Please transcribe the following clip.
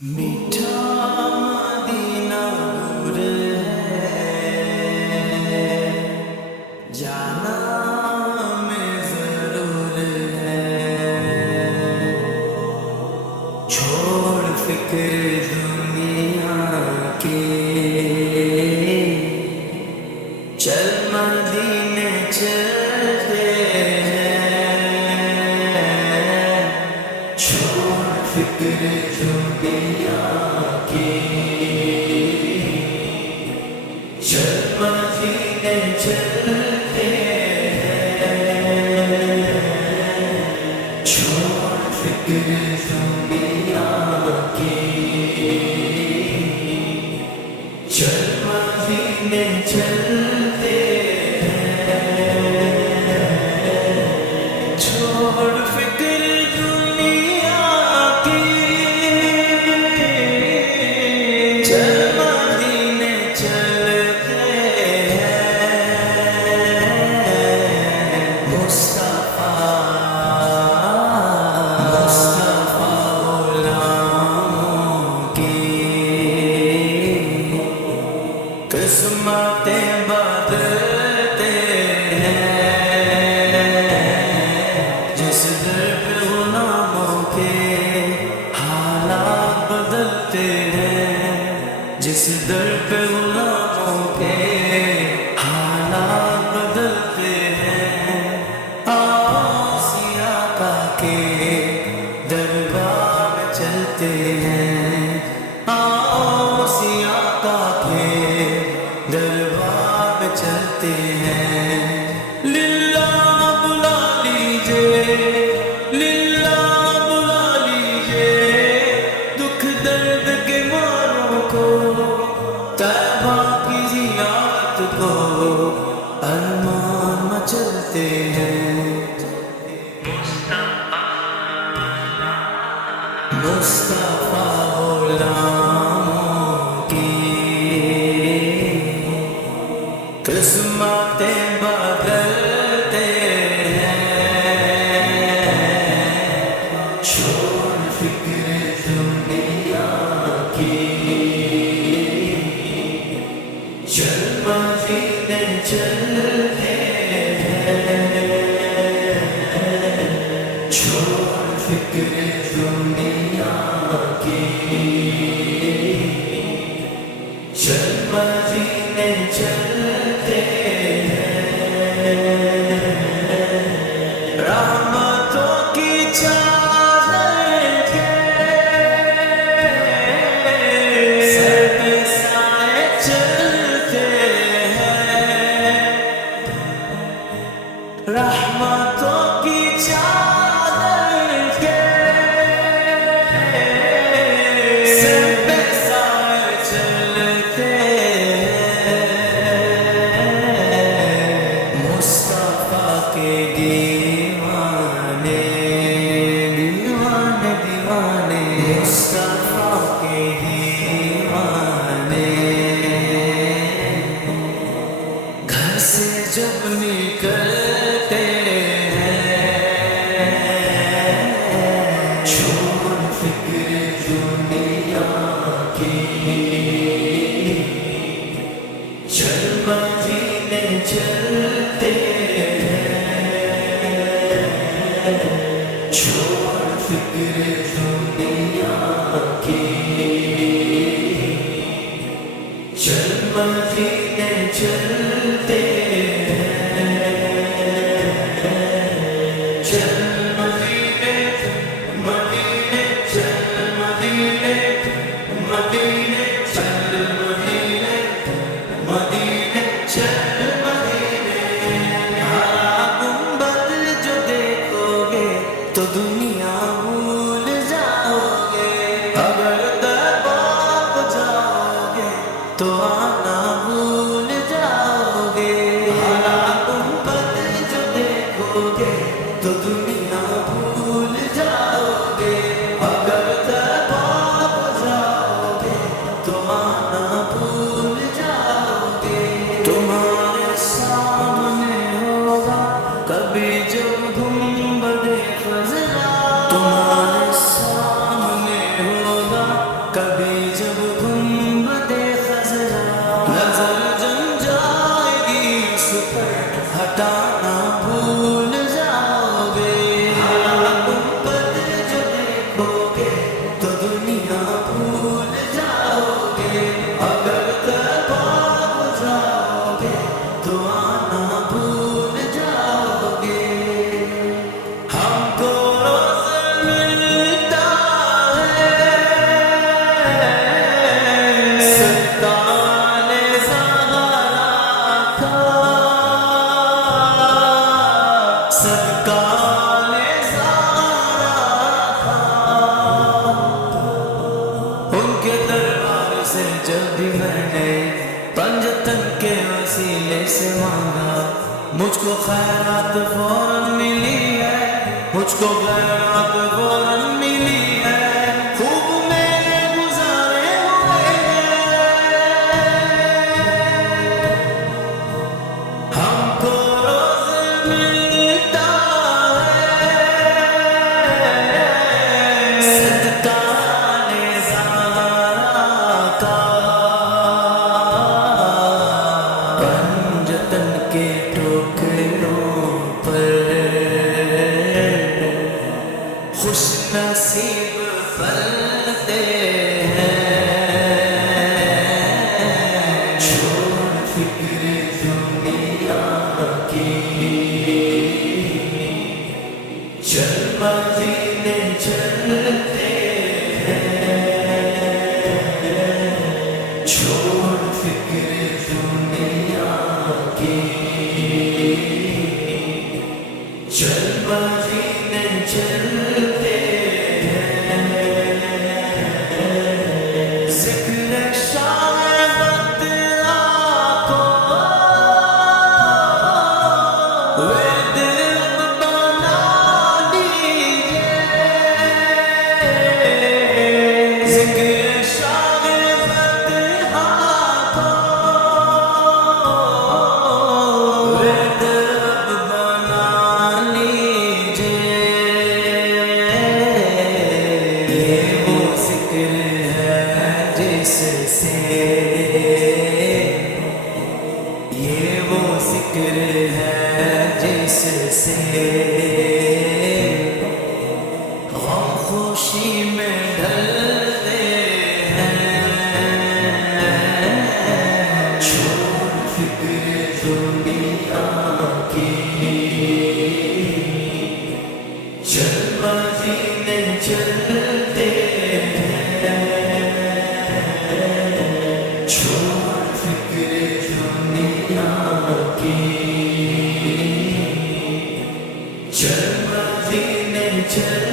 میٹھا مدینہ دور ہے، جانا میں ضرور ہے، چھوڑ فکر دنیا کے، چل مدینے چلتے ہیں، چھوڑ فکر دنیا کی، چل مدینے چلتے ہیں، چھوڑ فکر دنیا کی، چل مدینے چلتے ہیں، چھوڑ فکر دنیا کی، چل مدینے چلتے ہیں، مصطفیٰ غلاموں کی قسمتیں بدلتے ہیں، جس در پہ غلاموں کے حالات بدلتے ہیں، جس در پہ غلاموں کے حالات بدلتے ہیں، آؤ سیاقہ کے دربار میں چلتے ہیں، آؤ سیاقہ کے دربار میں چلتے ہیں، للہ بلا لیجئے، للہ بلا لیجئے، دکھ درد کے ماروں کو، طیبہ کی زیارت کو، ارمان مچلتے ہیں، مصطفیٰ غلاموں کی قسمتیں بدلتے ہیں، چھوڑ فکر دنیا کی، چل مدینے چلتے ہیں، چھوڑ فکر دنیا کی، چل مدینے چلتے ہیں، رحمتوں کی چادر کے سر پہ سائے چلتے ہیں، رحمتوں کی چادر کے سر پہ سائے چلتے ہیں، مصطفیٰ کے دیوانے دیوانے دیوانے، مصطفیٰ کے دیوانے، گھر سے جب نکلتے ہیں، چھوڑ فکر دنیا کی، چل مدینے چلتے ہیں، چھوڑ فکر دنیا کی، چل مدینے چلتے ہیں، چل مدینے مدینے، چل مدینے مدینے، چل مدینے مدینے، چل مدینے، ہاں گنبد جو دیکھو گے تو دنیا بھول جاؤ گے، اگر دربار کو جاؤ گے تو آنا بھول جاؤ سے جب بھی میں نے پنجتن کے وسیلے سے مانگا، مجھ کو خیرات فوراً ملی ہے، مجھ کو خیرات فوراً ملی ہے، خوب میرے گزارے ہوئے ہم کو روز ملتا ہے صدقہ نظارہ کا، پنجتن کے ٹوکروں پر خوش نصیب پلتے ہیں، چھوڑ فکر دنیا کی، چل مدینے چلتے ہیں، چھوڑ فکر دنیا کی، چل مدینے چلتے ہیں، ذکر شاہ بدعا کو ورد اب بنا لیجئے، ذکر شاہ بدعا کو ورد اب بنا لیجئے، یہ وہ ذکر ہے جس سے، یہ وہ ذکر ہے جس سے غم خوشی میں ڈھلتے ہیں، چھوڑ فکر دنیا کی، چل مدینے چلتے ہیں، چھوڑ فکر دنیا کی، چل مدینے چلتے